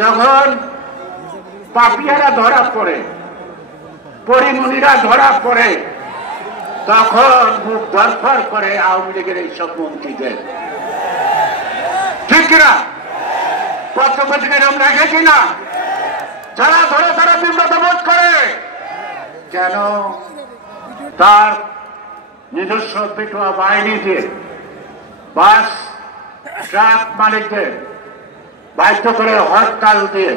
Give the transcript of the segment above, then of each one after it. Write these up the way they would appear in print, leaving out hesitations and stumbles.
যখন পাপিয়ারা ধরা পড়ে, পরিমণিরা ধরা পড়ে, তখন মুখ ধড়পড় করে আওয়ামী লীগের এইসব মন্ত্রীদের। ঠিক কিনা? পত্রপত্রিকায় আমরা রেখেছি না, যারা ধরে তারা বিব্রত বোধ করে। কেন? তার নিজস্ব পেটোয়া বাহিনী দিয়ে বাস ট্রাক মালিকদের বাধ্য করে হরতাল দিয়ে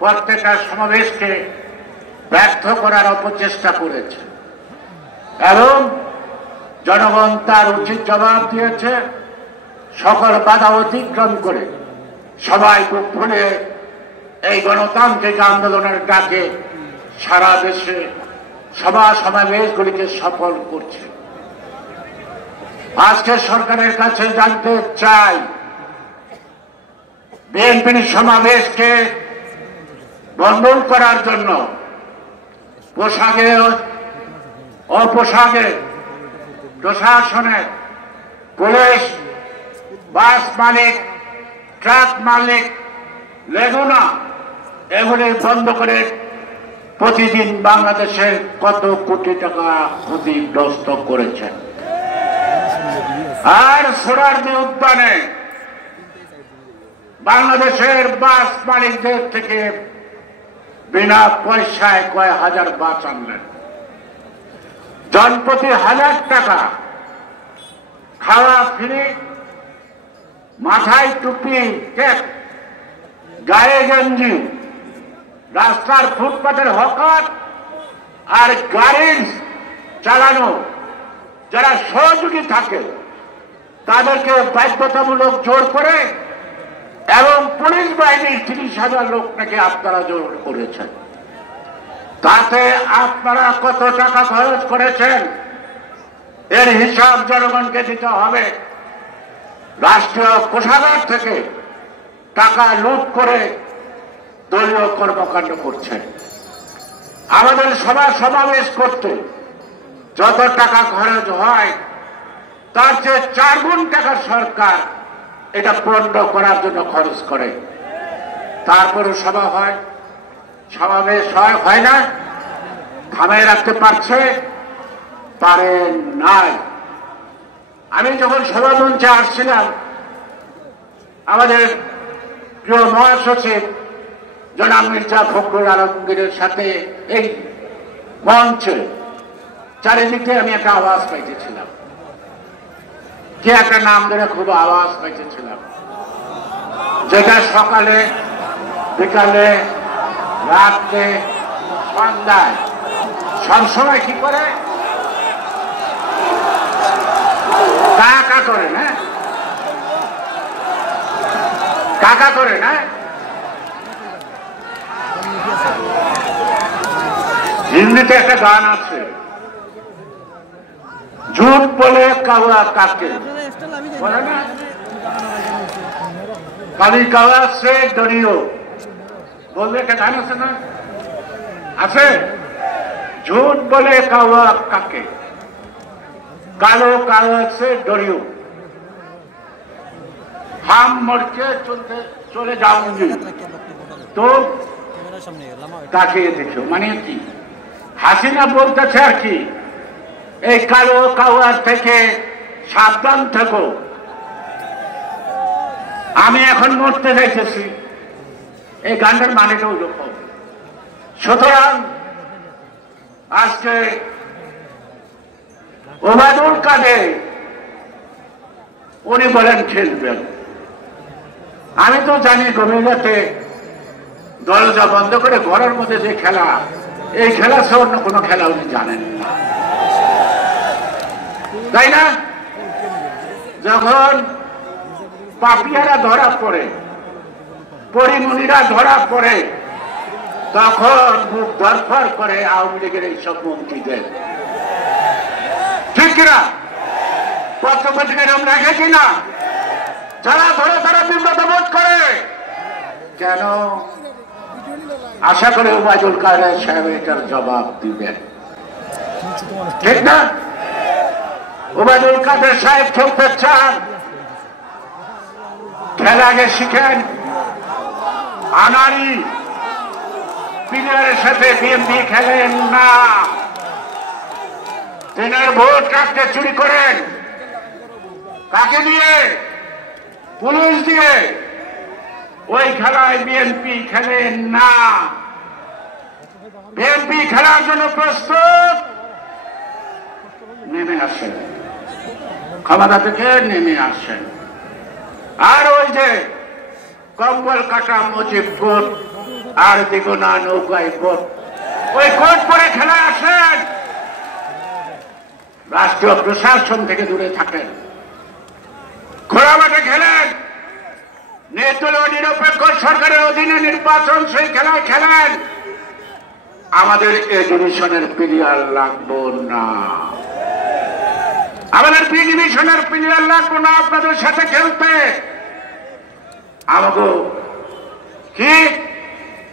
প্রত্যেকটা সমাবেশকে ব্যর্থ করার অপচেষ্টা করেছে এবং জনগণ তার উচিত জবাব দিয়েছে। সকল বাধা অতিক্রম করে সবাই বুক ফুলে এই গণতান্ত্রিক আন্দোলনের ডাকে সারা দেশে সভা সমাবেশগুলিকে সফল করছে। আজকে সরকারের কাছে জানতে চাই, বিএনপির সমাবেশকে বন্ধন করার জন্য পোশাকে অপোশাকে প্রশাসনের, পুলিশ, বাস মালিক, ট্রাক মালিক, লেগুনা এগুলি বন্ধ করে প্রতিদিন বাংলাদেশের কত কোটি টাকা ক্ষতিগ্রস্ত করেছেন। আর সোহরাওয়ার্দী উদ্যানে বাংলাদেশের বাস মালিকদের থেকে বিনা পয়সায় কয় হাজার বাস আনলেন, জনপ্রতি 1000 টাকা খাওয়া ফ্রি, মাথায় টুপি, গায়ে গেঞ্জি, রাস্তার ফুটপাতের হকার আর গাড়ি চালানো যারা সহযোগী থাকে তাদেরকে বাধ্যতামূলক জোর করে, এবং পুলিশ বাহিনীর 30,000 লোক নাকি আপনারা জোর করেছেন। তাতে আপনারা কত টাকা খরচ করেছেন এর হিসাব জনগণকে দিতে হবে। রাষ্ট্রীয় কোষাগার থেকে টাকা লুট করে দলীয় কর্মকাণ্ড করছেন। আমাদের সভা সমাবেশ করতে যত টাকা খরচ হয় তার চেয়ে 4 গুণ টাকা সরকার এটা পণ্য করার জন্য খরচ করে। তারপরও সভা হয়, সমাবেশ হয় না, থামায় রাখতে পারে নাই। আমি যখন সভামঞ্চে আসছিলাম, আমাদের প্রিয় মহাসচিব জনাব মির্জা ফখরুল আলমগীরের সাথে এই মঞ্চে চারিদিকে আমি একটা আওয়াজ পাইতেছিলাম, যে একটা নাম ধরে খুব আওয়াজ পাইতেছিলাম, যেটা সকালে, বিকালে, রাতে, সন্ধ্যায় সবসময় কি করে কাকা করে না, কাকা করে না। হিন্দিতে একটা গান আছে, ঝুট বলে কাওয়া কাকে বলে না, কালি কাওয়া সে ডরিও বললে একটা গান আছে না, আছে, ঝুট বলে কাওয়া কাকে, কালো কাওয়া সে ডরিও, হাম মরকে চলে যাऊंगी তো তাকিয়ে দেখো। মানে কি হাসিনা বলতেছে আর কি, এই কালো কাওয়ার থেকে সাবধান থাকো, আমি এখন মরতে যাইতেছি। এই গানটার মানেটা ওইরকম। সুতরাং আজকে ওবায়দুল কাদের উনি বলেন খেলবেন, আমি তো জানি গভীর রাতে দরজা বন্ধ করে ঘরের মধ্যে যে খেলা, এই খেলা সে অন্য কোনো খেলা উনি জানেন না, তাই না? যখন পাপিয়ারা ধরা পড়ে, পরিমণিরা ধরা পড়ে, তখন মুখ ধড়পড় করে আওয়ামী লীগের এইসব মন্ত্রীদের। ঠিক কিনা? পত্রপত্রিকায় আমরা রেখেছি না, যারা ধরে তারা বিব্রত বোধ করে। কেন? আশা করি ওবায়দুল কাদের সাহেব এটার জবাব দিবেন, ঠিক না? ওবায়দুল কাদের সাহেব খেলতে চান, খেলা আগে শিখেন, আনারি প্লেয়ারের সাথে বিএনপি খেলেন না। দিনের ভোট রাখতে চুরি করেন, কাকে দিয়ে? পুলিশ দিয়ে। ওই খেলায় বিএনপি খেলেন না। বিএনপি খেলার জন্য প্রস্তুত, নেমে আসেন, ক্ষমতা থেকে নেমে আসেন। আর ওই যে কম্বল কাটা মুজিবপুর আর দিগুনা নৌকায় ভোট, ওই কোট পরে খেলায় আসেন। রাষ্ট্রীয় প্রশাসন থেকে দূরে থাকেন, খোলা মাঠে খেলেন। নির্দলীয় নিরপেক্ষ সরকারের অধীনে নির্বাচন, সেই খেলায় খেলেন। আমাদের এ ডিভিশনের প্লেয়ার লাগবো না, আমাদের বি ডিভিশনের প্লেয়ার লাগবো না আপনাদের সাথে খেলতে। আমাকে কি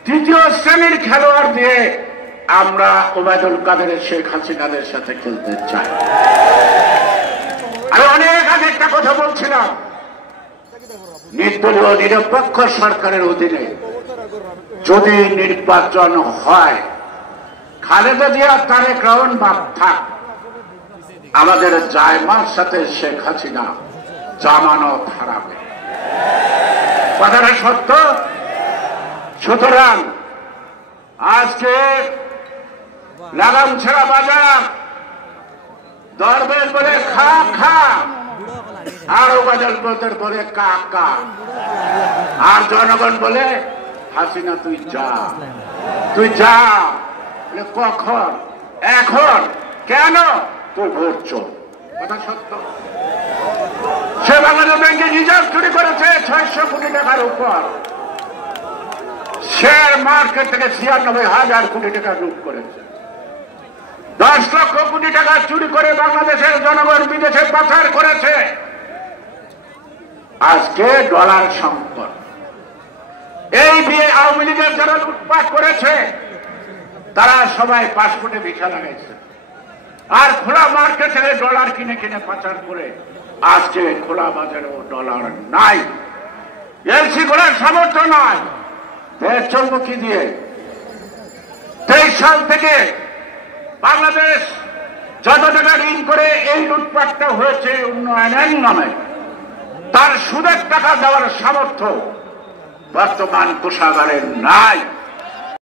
তৃতীয় শ্রেণীর খেলোয়াড় দিয়ে আমরা ওবায়দুল কাদের, শেখ হাসিনাদের সাথে খেলতে চাই। আমি অনেক আগে একটা কথা বলছিলাম, নির্দলীয় নিরপেক্ষ সরকারের অধীনে যদি নির্বাচন হয়, খালেদা জিয়া তারেক রহমান বাদ থাক, আমাদের জায়মার সাথে শেখ হাসিনা জামানত হারাবে। কথাটা সত্য। সুতরাং আজকে লাগাম ছাড়া বাজার, দরবেশ বলে খা খা, আর ওবায়দুল কাদের বলে কা কা, আর জনগণ বলে হাসিনা তুই যা, তুই যা। কখন? এখন। কেন? তুই ভোট চোর। কথা সত্য। সে বাংলাদেশ ব্যাংকে রিজার্ভ চুরি করেছে 600 কোটি টাকার উপর। শেয়ার মার্কেট থেকে 96,000 কোটি টাকা লুট করেছে। 10 লক্ষ কোটি টাকা চুরি করে বাংলাদেশের জনগণ বিদেশে পাচার করেছে। আজকে ডলার সংকট। এই বিয়ে আওয়ামী লীগের যারা লুটপাট করেছে তারা সবাই পাসপোর্টে ভিসা লাগাইছে, আর খোলা মার্কেট থেকে ডলার কিনে কিনে পাচার করে আজকে খোলা বাজারেও ডলার নাই, এলসি করার সামর্থ্য নাই। দেশ চলবে কি দিয়ে? 23 সাল থেকে বাংলাদেশ যত টাকা ঋণ করে এই লুটপাটটা হয়েছে উন্নয়নের নামে, তার সুদের টাকা দেওয়ার সামর্থ্য বর্তমান কোষাগারে নাই।